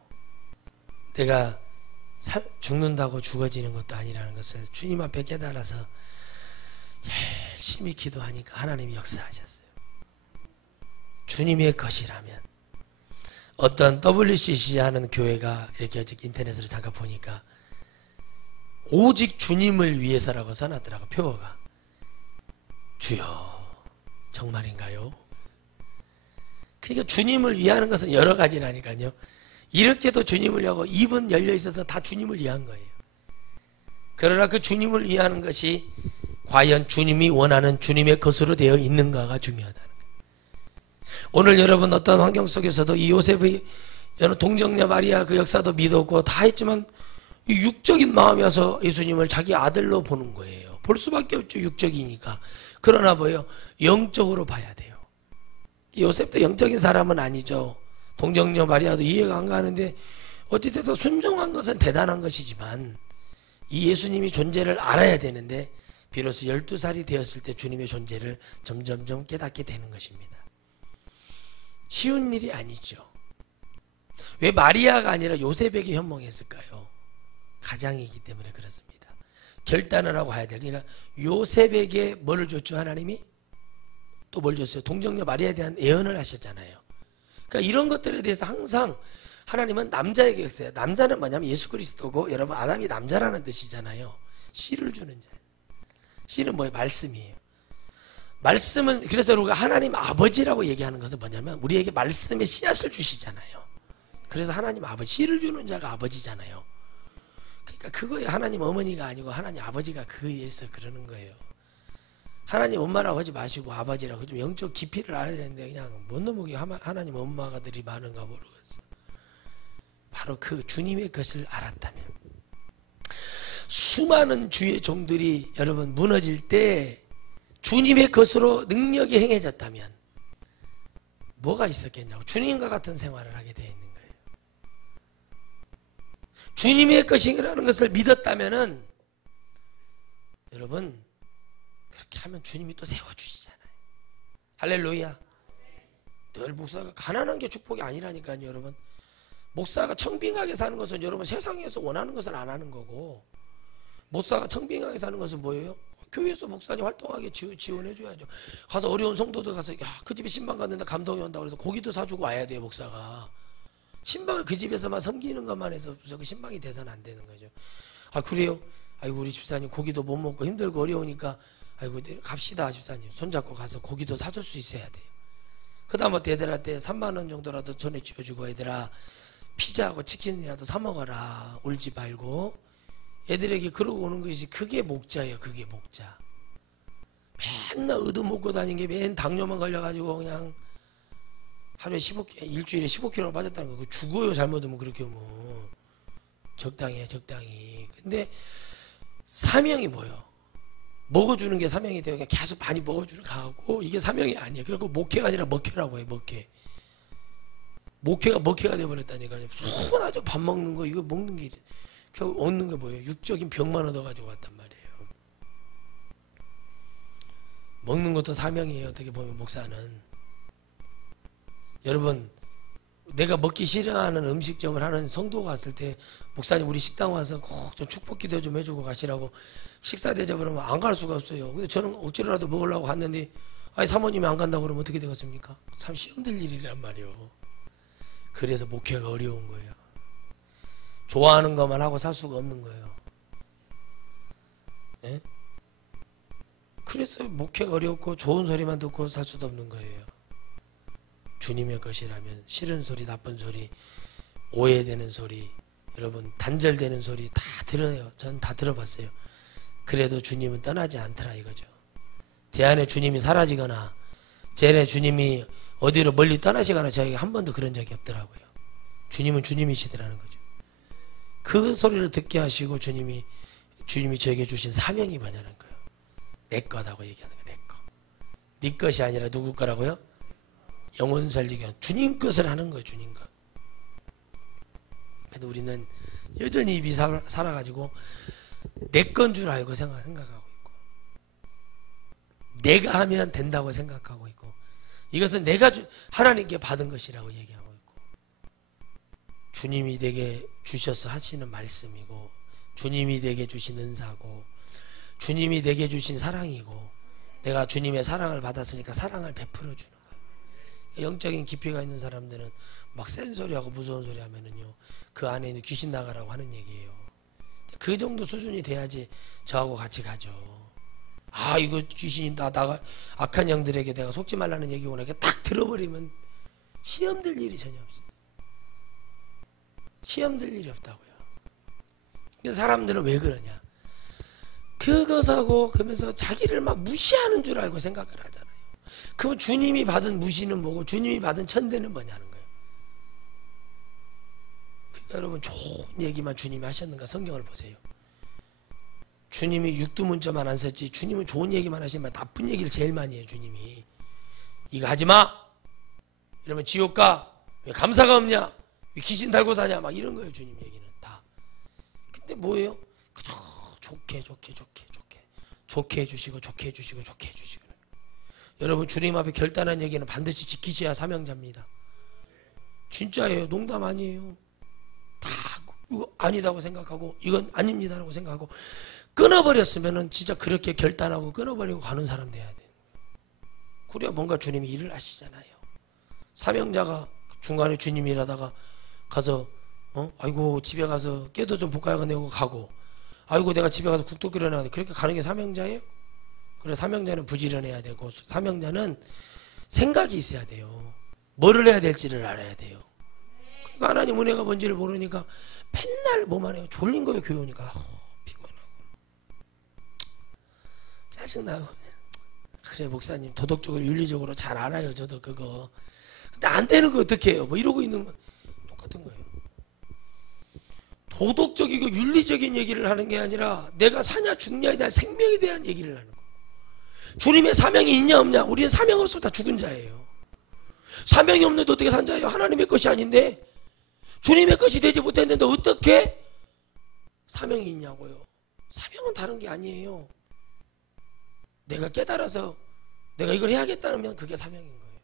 내가 죽는다고 죽어지는 것도 아니라는 것을 주님 앞에 깨달아서 열심히 기도하니까 하나님이 역사하셨어요. 주님의 것이라면, 어떤 WCC 하는 교회가 이렇게 인터넷으로 잠깐 보니까 오직 주님을 위해서라고 써놨더라고, 표어가. 주여, 정말인가요? 그러니까 주님을 위하는 것은 여러 가지라니까요. 이렇게도 주님을 위하고 입은 열려 있어서 다 주님을 위한 거예요. 그러나 그 주님을 위하는 것이 과연 주님이 원하는 주님의 것으로 되어 있는가가 중요하다는 거예요. 오늘 여러분 어떤 환경 속에서도 이 요셉의 동정녀 마리아 그 역사도 믿었고 다 했지만 육적인 마음이 와서 예수님을 자기 아들로 보는 거예요. 볼 수밖에 없죠, 육적이니까. 그러나 뭐예요? 영적으로 봐야 돼요. 요셉도 영적인 사람은 아니죠. 동정녀 마리아도 이해가 안 가는데 어찌됐든 순종한 것은 대단한 것이지만 이 예수님이 존재를 알아야 되는데 비로소 12살이 되었을 때 주님의 존재를 점점점 깨닫게 되는 것입니다. 쉬운 일이 아니죠. 왜 마리아가 아니라 요셉에게 현몽했을까요? 가장이기 때문에 그렇습니다. 결단을 하고 해야 돼요. 그러니까 요셉에게 뭐를 줬죠? 하나님이 또 뭘 줬어요? 동정녀 마리아에 대한 예언을 하셨잖아요. 그러니까 이런 것들에 대해서 항상 하나님은 남자에게 했어요. 남자는 뭐냐면 예수 그리스도고, 여러분 아담이 남자라는 뜻이잖아요. 씨를 주는 자. 씨는 뭐예요? 말씀이에요. 말씀은, 그래서 우리가 하나님 아버지라고 얘기하는 것은 뭐냐면 우리에게 말씀의 씨앗을 주시잖아요. 그래서 하나님 아버지, 씨를 주는 자가 아버지잖아요. 그러니까 그거예요. 하나님 어머니가 아니고 하나님 아버지가 그거에 의해서 그러는 거예요. 하나님 엄마라고 하지 마시고 아버지라고, 좀 영적 깊이를 알아야 되는데 그냥 못 넘어게 하나님 엄마가들이 많은가 모르겠어. 바로 그 주님의 것을 알았다면, 수많은 주의 종들이 여러분 무너질 때 주님의 것으로 능력이 행해졌다면 뭐가 있었겠냐고, 주님과 같은 생활을 하게 되어 있는 거예요. 주님의 것이라는 것을 믿었다면은 여러분 그렇게 하면 주님이 또 세워주시잖아요. 할렐루야. 늘 목사가 가난한 게 축복이 아니라니까요. 여러분, 목사가 청빙하게 사는 것은 여러분 세상에서 원하는 것을 안 하는 거고, 목사가 청빙하게 사는 것은 뭐예요? 교회에서 목사님 활동하게 지원해 줘야죠. 가서 어려운 성도들 가서, 야, 그 집에 신방 갔는데 감동이 온다고 그래서 고기도 사주고 와야 돼요. 목사가 신방을 그 집에서만 섬기는 것만 해서 그 신방이 돼서는 안 되는 거죠. 아, 그래요? 아이고, 우리 집사님 고기도 못 먹고 힘들고 어려우니까 아이고 갑시다 집사님, 손잡고 가서 고기도 사줄 수 있어야 돼요. 그다음부터 얘들한테 3만 원 정도라도 전에 쥐어주고, 얘들아 피자하고 치킨이라도 사 먹어라. 울지 말고. 애들에게 그러고 오는 것이 그게 목자예요. 그게 목자. 맨날 얻어먹고 다니는 게 맨 당뇨만 걸려가지고 그냥 하루에 15kg, 일주일에 15kg 빠졌다는 거. 죽어요. 잘못하면 그렇게 오면. 적당히 해, 적당히. 근데 사명이 뭐예요? 먹어주는 게 사명이 돼요. 그냥 계속 많이 먹어주는 가고 이게 사명이 아니에요. 그리고 목회가 아니라 먹회라고 해요. 먹회. 목회가 먹회가 돼버렸다니까요. 수고나죠. 밥 먹는 거 이거 먹는 게 결국 얻는 게 뭐예요? 육적인 병만 얻어가지고 왔단 말이에요. 먹는 것도 사명이에요. 어떻게 보면 목사는. 여러분 내가 먹기 싫어하는 음식점을 하는 성도가 왔을 때 목사님 우리 식당 와서 꼭 좀 축복 기도 좀 해주고 가시라고 식사 대접을 하면 안 갈 수가 없어요. 근데 저는 억지로라도 먹으려고 갔는데 아니 사모님이 안 간다고 그러면 어떻게 되겠습니까? 참 시험될 일이란 말이에요. 그래서 목회가 어려운 거예요. 좋아하는 것만 하고 살 수가 없는 거예요. 예? 그래서 목회가 어렵고 좋은 소리만 듣고 살 수도 없는 거예요. 주님의 것이라면 싫은 소리, 나쁜 소리, 오해되는 소리, 여러분 단절되는 소리 다 들어요. 전 다 들어봤어요. 그래도 주님은 떠나지 않더라 이거죠. 제 안에 주님이 사라지거나 제 안에 주님이 어디로 멀리 떠나시거나 저에게 한 번도 그런 적이 없더라고요. 주님은 주님이시더라는 거죠. 그 소리를 듣게 하시고 주님이 저에게 주신 사명이 뭐냐는 거예요. 내 거다고 얘기하는 거예요. 내 거. 네 것이 아니라 누구 거라고요? 영혼 살리기 위한 주님 것을 하는 거예요. 주님 것. 근데 우리는 여전히 입이 살아가지고 내 건 줄 알고 생각하고 있고 내가 하면 된다고 생각하고 있고 이것은 내가 하나님께 받은 것이라고 얘기하고 있고 주님이 내게 주셔서 하시는 말씀이고 주님이 내게 주신 은사고 주님이 내게 주신 사랑이고 내가 주님의 사랑을 받았으니까 사랑을 베풀어 주는 거예요. 영적인 깊이가 있는 사람들은 막 센 소리하고 무서운 소리 하면은요 그 안에 있는 귀신 나가라고 하는 얘기예요. 그 정도 수준이 돼야지 저하고 같이 가죠. 아 이거 귀신이 나가 악한 영들에게 내가 속지 말라는 얘기구나 이렇게 딱 들어버리면 시험될 일이 전혀 없어요. 시험될 일이 없다고요. 근데 사람들은 왜 그러냐? 그것하고 그러면서 자기를 막 무시하는 줄 알고 생각을 하잖아요. 그럼 주님이 받은 무시는 뭐고 주님이 받은 천대는 뭐냐는 거예요. 그러니까 여러분 좋은 얘기만 주님이 하셨는가 성경을 보세요. 주님이 육두문자만 안 썼지 주님은 좋은 얘기만 하시면 나쁜 얘기를 제일 많이 해요. 주님이 이거 하지마 이러면 지옥 가 왜 감사가 없냐 왜 귀신 달고 사냐 막 이런 거예요. 주님 얘기는 다. 근데 뭐예요? 그저 좋게 해주시고 좋게 해주시고 여러분 주님 앞에 결단한 얘기는 반드시 지키셔야 사명자입니다. 진짜예요. 농담 아니에요. 다 이거 아니다고 생각하고 이건 아닙니다라고 생각하고 끊어버렸으면은 진짜 그렇게 결단하고 끊어버리고 가는 사람 돼야 돼요. 그래야 뭔가 주님이 일을 하시잖아요. 사명자가 중간에 주님 일하다가 가서 아이고 집에 가서 깨도 좀 볶아야 내고 가고 아이고 내가 집에 가서 국도 끓여놔야 돼. 그렇게 가는 게 사명자예요? 그래 사명자는 부지런해야 되고 사명자는 생각이 있어야 돼요. 뭐를 해야 될지를 알아야 돼요. 그러니까 하나님 은혜가 뭔지를 모르니까 맨날 뭐만 해요. 졸린 거예요. 교회 오니까 피곤하고 짜증나고 그래 목사님 도덕적으로 윤리적으로 잘 알아요. 저도 그거 근데 안 되는 거 어떻게 해요? 뭐 이러고 있는 거 똑같은 거예요. 도덕적이고 윤리적인 얘기를 하는 게 아니라 내가 사냐 죽냐에 대한 생명에 대한 얘기를 하는 거. 주님의 사명이 있냐 없냐? 우리는 사명 없으면 다 죽은 자예요. 사명이 없는데 어떻게 산 자예요? 하나님의 것이 아닌데 주님의 것이 되지 못했는데 어떻게 사명이 있냐고요. 사명은 다른 게 아니에요. 내가 깨달아서 내가 이걸 해야겠다면 그게 사명인 거예요.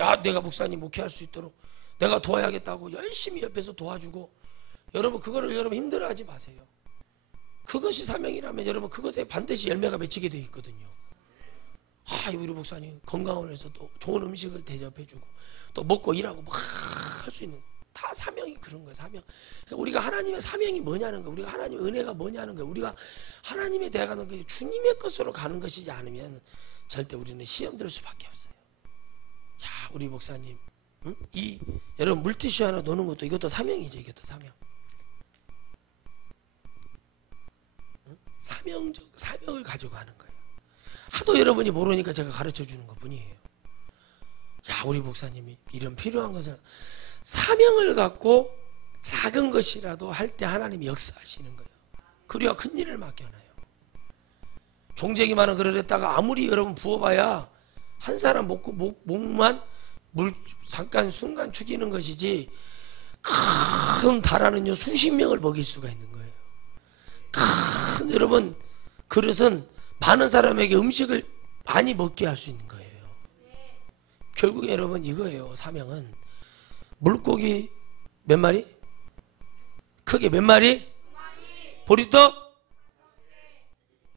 야 내가 목사님 목회할 수 있도록 내가 도와야겠다고 열심히 옆에서 도와주고 여러분 그거를 여러분 힘들어하지 마세요. 그것이 사명이라면 여러분 그것에 반드시 열매가 맺히게 되어 있거든요. 아 우리 목사님 건강을 해서 또 좋은 음식을 대접해주고 또 먹고 일하고 막 할 수 있는 다 사명이 그런 거예요. 사명. 그러니까 우리가 하나님의 사명이 뭐냐는 거예요. 우리가 하나님의 은혜가 뭐냐는 거예요. 우리가 하나님에 대해가는 게 주님의 것으로 가는 것이지 않으면 절대 우리는 시험 들 수밖에 없어요. 야 우리 목사님 응? 여러분 물티슈 하나 노는 것도 이것도 사명이죠. 이것도 사명. 응? 사명을 가지고 하는 거예요. 하도 여러분이 모르니까 제가 가르쳐 주는 것 뿐이에요. 야, 우리 목사님이 이런 필요한 것을 사명을 갖고 작은 것이라도 할 때 하나님이 역사하시는 거예요. 그래야 큰 일을 맡겨놔요. 종쟁이 많은 그릇 했다가 아무리 여러분 부어봐야 한 사람 목만 물 잠깐 순간 죽이는 것이지, 큰 다라는요 수십 명을 먹일 수가 있는 거예요. 큰 여러분 그릇은 많은 사람에게 음식을 많이 먹게 할 수 있는 거예요. 결국 여러분 이거예요. 사명은 물고기 몇 마리? 크게 몇 마리? 보리떡?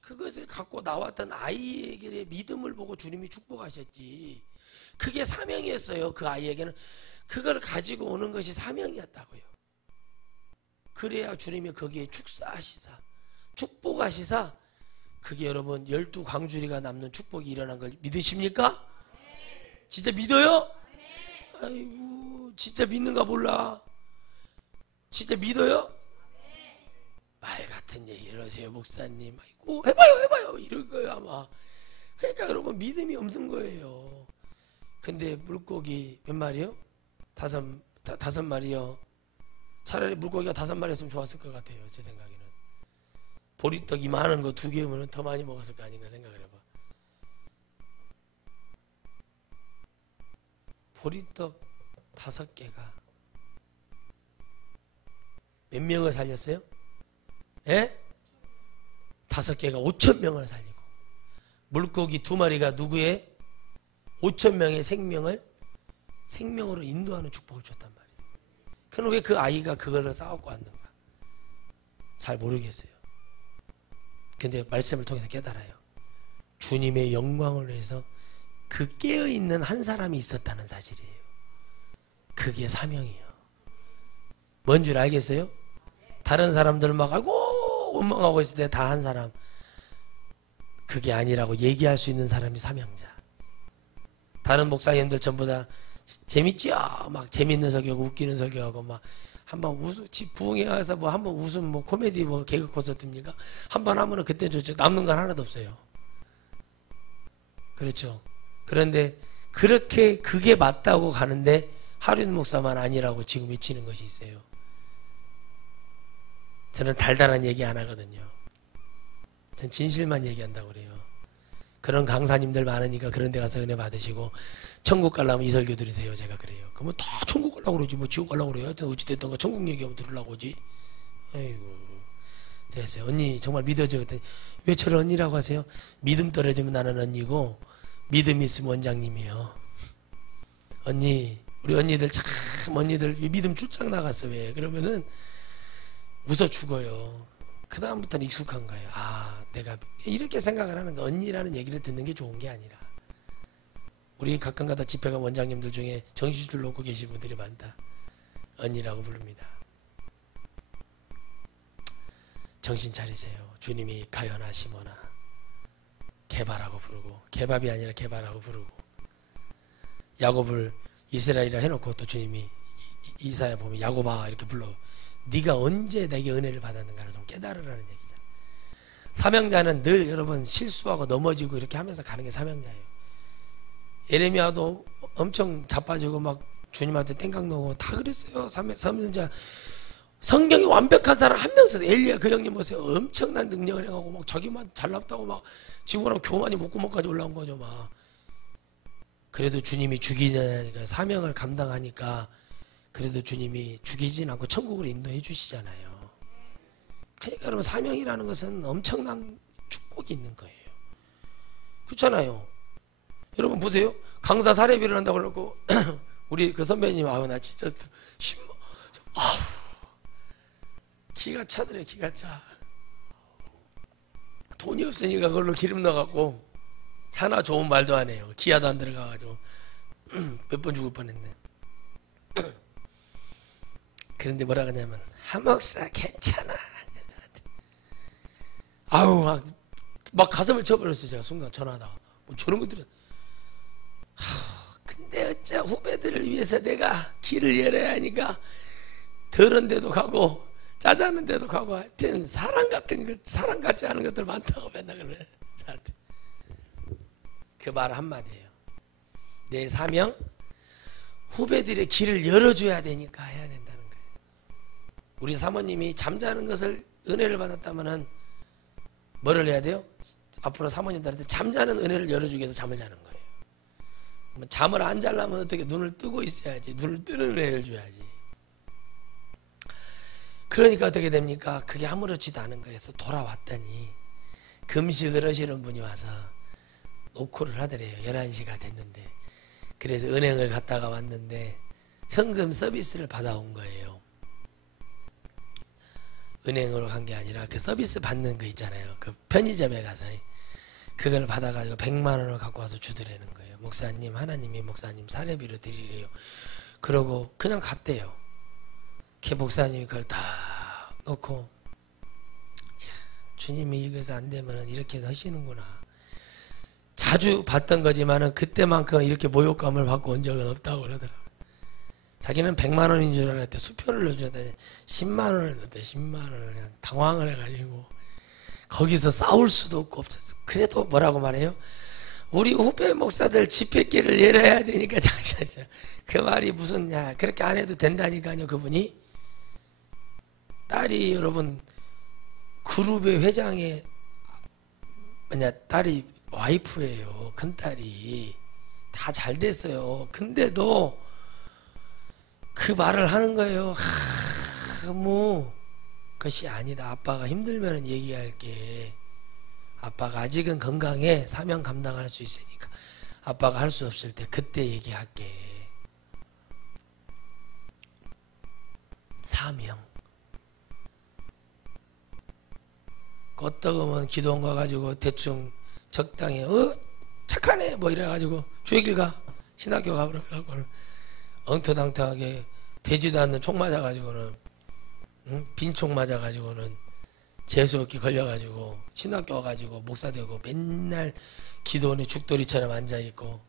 그것을 갖고 나왔던 아이에게 믿음을 보고 주님이 축복하셨지. 그게 사명이었어요. 그 아이에게는 그걸 가지고 오는 것이 사명이었다고요. 그래야 주님이 거기에 축복하시사 그게 여러분 12광주리가 남는 축복이 일어난 걸 믿으십니까? 진짜 믿어요? 아이고 진짜 믿는가 몰라. 진짜 믿어요? 말 같은 얘기를 하세요 목사님. 아이고 해봐요 이럴 거예요 아마. 그러니까 여러분 믿음이 없는 거예요. 근데 물고기 몇 마리요? 다섯 마리요. 차라리 물고기가 5마리였으면 좋았을 것 같아요. 제 생각에는. 보리떡 이만한 거 2개면 더 많이 먹었을 거 아닌가 생각을 해봐. 보리떡 5개가 몇 명을 살렸어요? 예? 5개가 5,000명을 살리고, 물고기 2마리가 누구의 5,000명의 생명으로 인도하는 축복을 줬단 말이에요. 그럼 왜 그 아이가 그거를 싸우고 왔는가? 잘 모르겠어요. 근데 말씀을 통해서 깨달아요. 주님의 영광을 위해서 그 깨어있는 한 사람이 있었다는 사실이에요. 그게 사명이에요. 뭔 줄 알겠어요? 다른 사람들 막 아이고 원망하고 있을 때 다 한 사람, 그게 아니라고 얘기할 수 있는 사람이 사명자. 다른 목사님들 전부 다 재밌지요? 막 재밌는 설교하고 웃기는 설교하고 막 한번 부흥회 가서 뭐 한번 웃음 뭐 코미디 뭐 개그 콘서트입니까? 한번 하면은 그때 좋죠. 남는 건 하나도 없어요. 그렇죠. 그런데 그렇게 그게 맞다고 가는데 하륜 목사만 아니라고 지금 외치는 것이 있어요. 저는 달달한 얘기 안 하거든요. 전 진실만 얘기한다고 그래요. 그런 강사님들 많으니까 그런 데 가서 은혜 받으시고 천국 가려면 이 설교 들으세요. 제가 그래요. 그러면 다 천국 가려고 그러지 뭐 지옥 가려고 그래요. 하여튼 어찌됐든 가 천국 얘기하면 들으려고 오지. 아이고 됐어요. 언니 정말 믿어줘. 그랬더니 왜 저를 언니라고 하세요? 믿음 떨어지면 나는 언니고 믿음 있으면 원장님이에요. 언니 우리 언니들 참 언니들 믿음 출장 나갔어. 왜? 그러면은 웃어 죽어요. 그 다음부터는 익숙한 거예요. 아 내가 이렇게 생각을 하는 거. 언니라는 얘기를 듣는 게 좋은 게 아니라, 우리 가끔가다 집회가 원장님들 중에 정신줄 놓고 계신 분들이 많다. 언니라고 부릅니다. 정신 차리세요. 주님이 가요나 시모나 개바라고 부르고, 개밥이 아니라 개바라고 부르고, 야곱을 이스라엘이라 해놓고 또 주님이 이사야 보면 야곱아 이렇게 불러. 네가 언제 내게 은혜를 받았는가를 좀 깨달으라는 얘기죠. 사명자는 늘 여러분 실수하고 넘어지고 이렇게 하면서 가는 게 사명자예요. 예레미야도 엄청 자빠지고 막 주님한테 땡깡 놓고 다 그랬어요. 사명자. 성경이 완벽한 사람 한 명 없어요. 엘리야 그 형님 보세요. 엄청난 능력을 해가고 막 자기만 잘났다고 막 지구랑 교만이 목구멍까지 올라온 거죠. 막 그래도 주님이 죽이는 사명을 감당하니까 그래도 주님이 죽이진 않고 천국으로 인도해 주시잖아요. 그러니까 여러분 사명이라는 것은 엄청난 축복이 있는 거예요. 그렇잖아요. 여러분 보세요. 강사 사례비를 한다고 그러고 우리 그 선배님 아우 나 진짜 아우 기가 차더래. 기가 차. 돈이 없으니까 그걸로 기름 넣어갖고 차나 좋은 말도 안 해요. 기아도 안 들어가가지고 몇 번 죽을 뻔했네. 그런데 뭐라 그러냐면 하목사 괜찮아. 아우 막 가슴을 쳐버렸어요. 제가 순간 전화하다가 뭐 저런 것들은 근데 진짜 후배들을 위해서 내가 길을 열어야 하니까 더러운 데도 가고 짜자는 데도 가고 하여튼 사랑 같지 않은 것들 많다고 맨날 그래. 저한테 그 말 한마디예요. 내 사명, 후배들의 길을 열어줘야 되니까 해야 된다는 거예요. 우리 사모님이 잠자는 것을 은혜를 받았다면은 뭐를 해야 돼요? 앞으로 사모님들한테 잠자는 은혜를 열어주기 위해서 잠을 자는 거예요. 잠을 안 자려면 어떻게 눈을 뜨고 있어야지. 눈을 뜨는 은혜를 줘야지. 그러니까 어떻게 됩니까? 그게 아무렇지도 않은 거에서 돌아왔더니 금식을 하시는 분이 와서 노크를 하더래요. 11시가 됐는데. 그래서 은행을 갔다가 왔는데 현금 서비스를 받아온 거예요. 은행으로 간 게 아니라 그 서비스 받는 거 있잖아요. 그 편의점에 가서 그걸 받아가지고 100만 원을 갖고 와서 주더라는 거예요. 목사님, 하나님이 목사님 사례비로 드리래요. 그러고 그냥 갔대요. 그 목사님이 그걸 다 놓고 주님이 이것이 안 되면 이렇게 하시는구나. 자주 봤던 거지만은 그때만큼 이렇게 모욕감을 받고 온 적은 없다고 그러더라고요. 자기는 100만 원인 줄 알았대. 수표를 넣어줬더니 10만 원을 넣었대. 10만 원을 그냥 당황을 해가지고 거기서 싸울 수도 없고 없었어. 그래도 뭐라고 말해요? 우리 후배 목사들 집회길을 열어야 되니까 그 말이 무슨 야 그렇게 안 해도 된다니까요. 그분이 딸이 여러분 그룹의 회장의 딸이 와이프예요. 큰딸이 다 잘 됐어요. 근데도 그 말을 하는 거예요. 뭐 그것이 아니다. 아빠가 힘들면 얘기할게. 아빠가 아직은 건강해. 사명 감당할 수 있으니까 아빠가 할 수 없을 때 그때 얘기할게. 사명. 껐떡으면 기도원 가가지고 대충 적당히 착하네 뭐 이래가지고 주의길 가 신학교 가보라고 엉터당터하게 되지도 않는 총 맞아가지고는 빈총 맞아가지고는 재수없게 걸려가지고 신학교 와가지고 목사 되고 맨날 기도원에 죽돌이처럼 앉아있고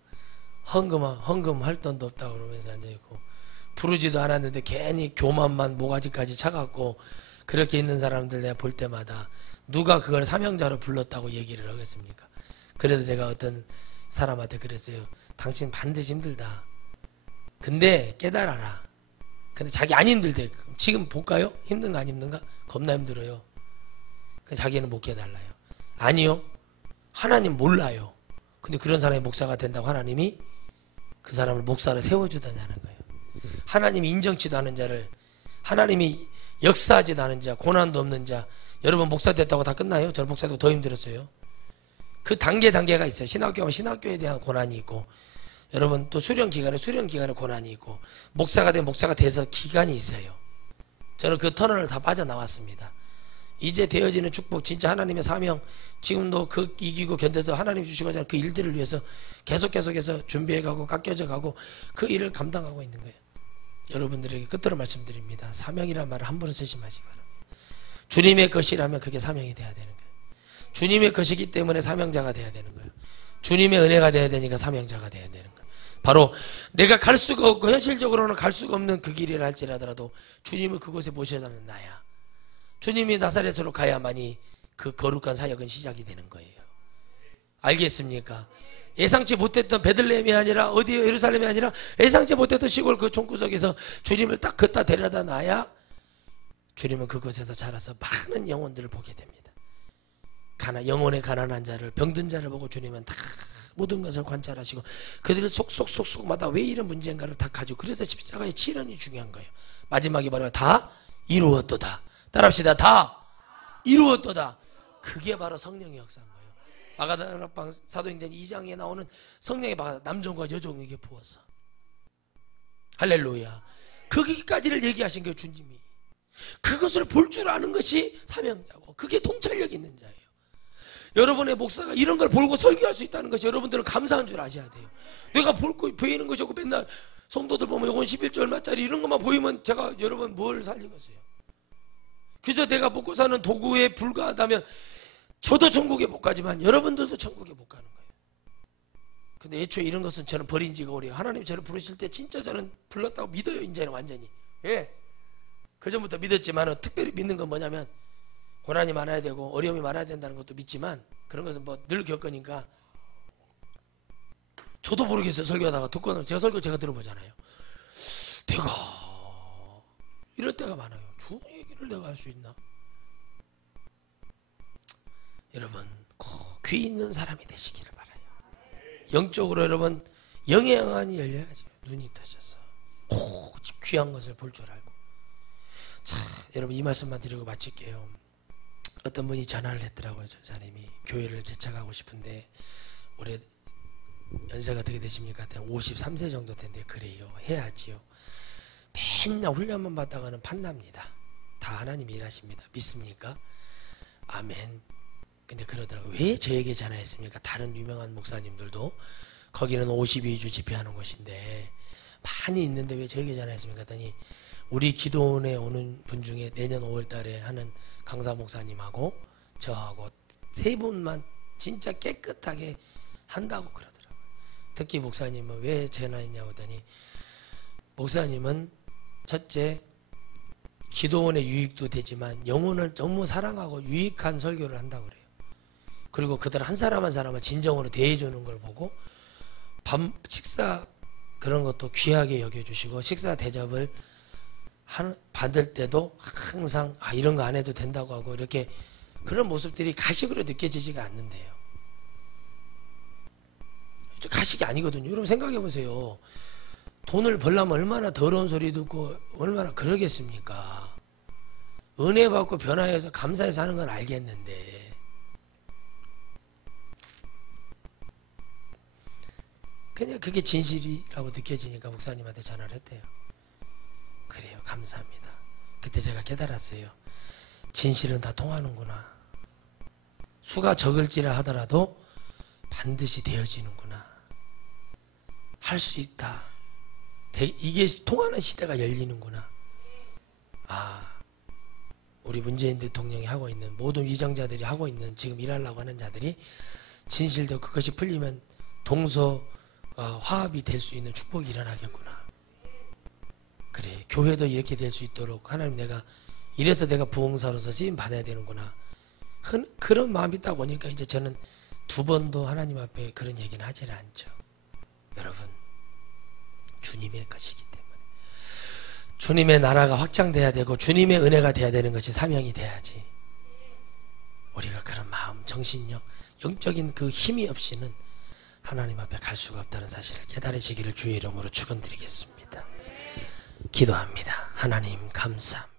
헌금 할 돈도 없다고 그러면서 앉아있고 부르지도 않았는데 괜히 교만만 모가지까지 차갖고 그렇게 있는 사람들 내가 볼 때마다 누가 그걸 사명자로 불렀다고 얘기를 하겠습니까? 그래서 제가 어떤 사람한테 그랬어요. 당신 반드시 힘들다. 근데 깨달아라. 근데 자기 안 힘들대. 지금 볼까요? 힘든가 안 힘든가? 겁나 힘들어요. 근데 자기는 못 깨달아요. 아니요. 하나님 몰라요. 근데 그런 사람이 목사가 된다고 하나님이 그 사람을 목사로 세워주다냐는 거예요. 하나님이 인정치도 않은 자를 하나님이 역사하지도 않은 자, 고난도 없는 자 여러분 목사 됐다고 다 끝나요? 저는 목사 되고 더 힘들었어요. 그 단계가 있어요. 신학교 하면 신학교에 대한 고난이 있고 여러분 또 수련기간에 고난이 있고 목사가 되면 목사가 돼서 기간이 있어요. 저는 그 터널을 다 빠져나왔습니다. 이제 되어지는 축복 진짜 하나님의 사명 지금도 그 이기고 견뎌서 하나님 주시고 하는 그 일들을 위해서 계속해서 준비해가고 깎여져가고 그 일을 감당하고 있는 거예요. 여러분들에게 끝으로 말씀드립니다. 사명이라는 말을 함부로 쓰지 마시기 바랍니다. 주님의 것이라면 그게 사명이 돼야 되는 거예요. 주님의 것이기 때문에 사명자가 돼야 되는 거예요. 주님의 은혜가 돼야 되니까 사명자가 돼야 되는 거예요. 바로 내가 갈 수가 없고 현실적으로는 갈 수가 없는 그 길이라 할지라도 주님을 그곳에 모셔다는 나야. 주님이 나사렛으로 가야만이 그 거룩한 사역은 시작이 되는 거예요. 알겠습니까? 예상치 못했던 베들레헴이 아니라 어디에 예루살렘이 아니라 예상치 못했던 시골 그 총구석에서 주님을 딱 걷다 데려다 놔야 주님은 그곳에서 자라서 많은 영혼들을 보게 됩니다. 영혼의 가난한 자를 병든 자를 보고 주님은 다 모든 것을 관찰하시고 그들을 속마다 왜 이런 문제인가를 다 가지고 그래서 십자가의 치련이 중요한 거예요. 마지막에 바로 다 이루었도다. 따라합시다. 다 이루었도다. 그게 바로 성령의 역사인 거예요. 마가다락방 사도행전 2장에 나오는 성령의 바가 남종과 여종에게 부었어. 할렐루야. 거기까지를 얘기하신 거예요. 주님이. 그것을 볼 줄 아는 것이 사명자고 그게 통찰력 있는 자예요. 여러분의 목사가 이런 걸 보고 설교할 수 있다는 것이 여러분들은 감사한 줄 아셔야 돼요. 내가 보이는 것이 없고 맨날 성도들 보면 이건 11조 얼마짜리 이런 것만 보이면 제가 여러분 뭘 살리겠어요? 그저 내가 먹고 사는 도구에 불과하다면 저도 천국에 못 가지만 여러분들도 천국에 못 가는 거예요. 근데 애초에 이런 것은 저는 버린 지가 오래요. 하나님 저를 부르실 때 진짜 저는 불렀다고 믿어요. 이제는 완전히. 예. 그전부터 믿었지만 특별히 믿는 건 뭐냐면 고난이 많아야 되고 어려움이 많아야 된다는 것도 믿지만 그런 것은 뭐 늘 겪으니까 저도 모르겠어요. 설교하다가 듣고 제가 설교 제가 들어보잖아요. 내가 이럴 때가 많아요. 좋은 얘기를 내가 할 수 있나? 여러분 꼭 귀 있는 사람이 되시기를 바라요. 영적으로 여러분 영양안이 열려야죠. 눈이 뜨셔서 오직 귀한 것을 볼 줄 알고. 자, 여러분 이 말씀만 드리고 마칠게요. 어떤 분이 전화를 했더라고요. 전사님이 교회를 개척하고 싶은데 올해 연세가 어떻게 되십니까? 53세 정도 된데 그래요. 해야지요. 맨날 훈련만 받다가는 판납니다. 다 하나님이 일하십니다. 믿습니까? 아멘. 근데 그러더라고요. 왜 저에게 전화했습니까? 다른 유명한 목사님들도 거기는 52주 집회하는 곳인데 많이 있는데 왜 저에게 전화했습니까? 했더니 우리 기도원에 오는 분 중에 내년 5월 달에 하는 강사 목사님하고 저하고 세 분만 진짜 깨끗하게 한다고 그러더라고요. 특히 목사님은 왜 전화했냐고 하더니 목사님은 첫째 기도원의 유익도 되지만 영혼을 너무 사랑하고 유익한 설교를 한다고 그래요. 그리고 그들 한 사람 한 사람을 진정으로 대해주는 걸 보고 식사 그런 것도 귀하게 여겨주시고 식사 대접을 받을 때도 항상 이런 거 안 해도 된다고 하고 이렇게 그런 모습들이 가식으로 느껴지지가 않는데요. 가식이 아니거든요. 여러분 생각해 보세요. 돈을 벌려면 얼마나 더러운 소리 듣고 얼마나 그러겠습니까? 은혜 받고 변화해서 감사해서 하는 건 알겠는데 그냥 그게 진실이라고 느껴지니까 목사님한테 전화를 했대요. 그래요. 감사합니다. 그때 제가 깨달았어요. 진실은 다 통하는구나. 수가 적을지라 하더라도 반드시 되어지는구나. 할 수 있다. 이게 통하는 시대가 열리는구나. 우리 문재인 대통령이 하고 있는 모든 위정자들이 하고 있는 지금 일하려고 하는 자들이 진실도 그것이 풀리면 동서 화합이 될 수 있는 축복이 일어나겠구나. 그래 교회도 이렇게 될 수 있도록 하나님 내가 이래서 내가 부흥사로서 쓰임 받아야 되는구나. 그런 마음이 딱 오니까 이제 저는 두 번도 하나님 앞에 그런 얘기는 하지를 않죠. 여러분 주님의 것이기 때문에 주님의 나라가 확장돼야 되고 주님의 은혜가 돼야 되는 것이 사명이 돼야지 우리가 그런 마음 정신력 영적인 그 힘이 없이는 하나님 앞에 갈 수가 없다는 사실을 깨달으시기를 주의 이름으로 축원드리겠습니다. 기도합니다. 하나님 감사합니다.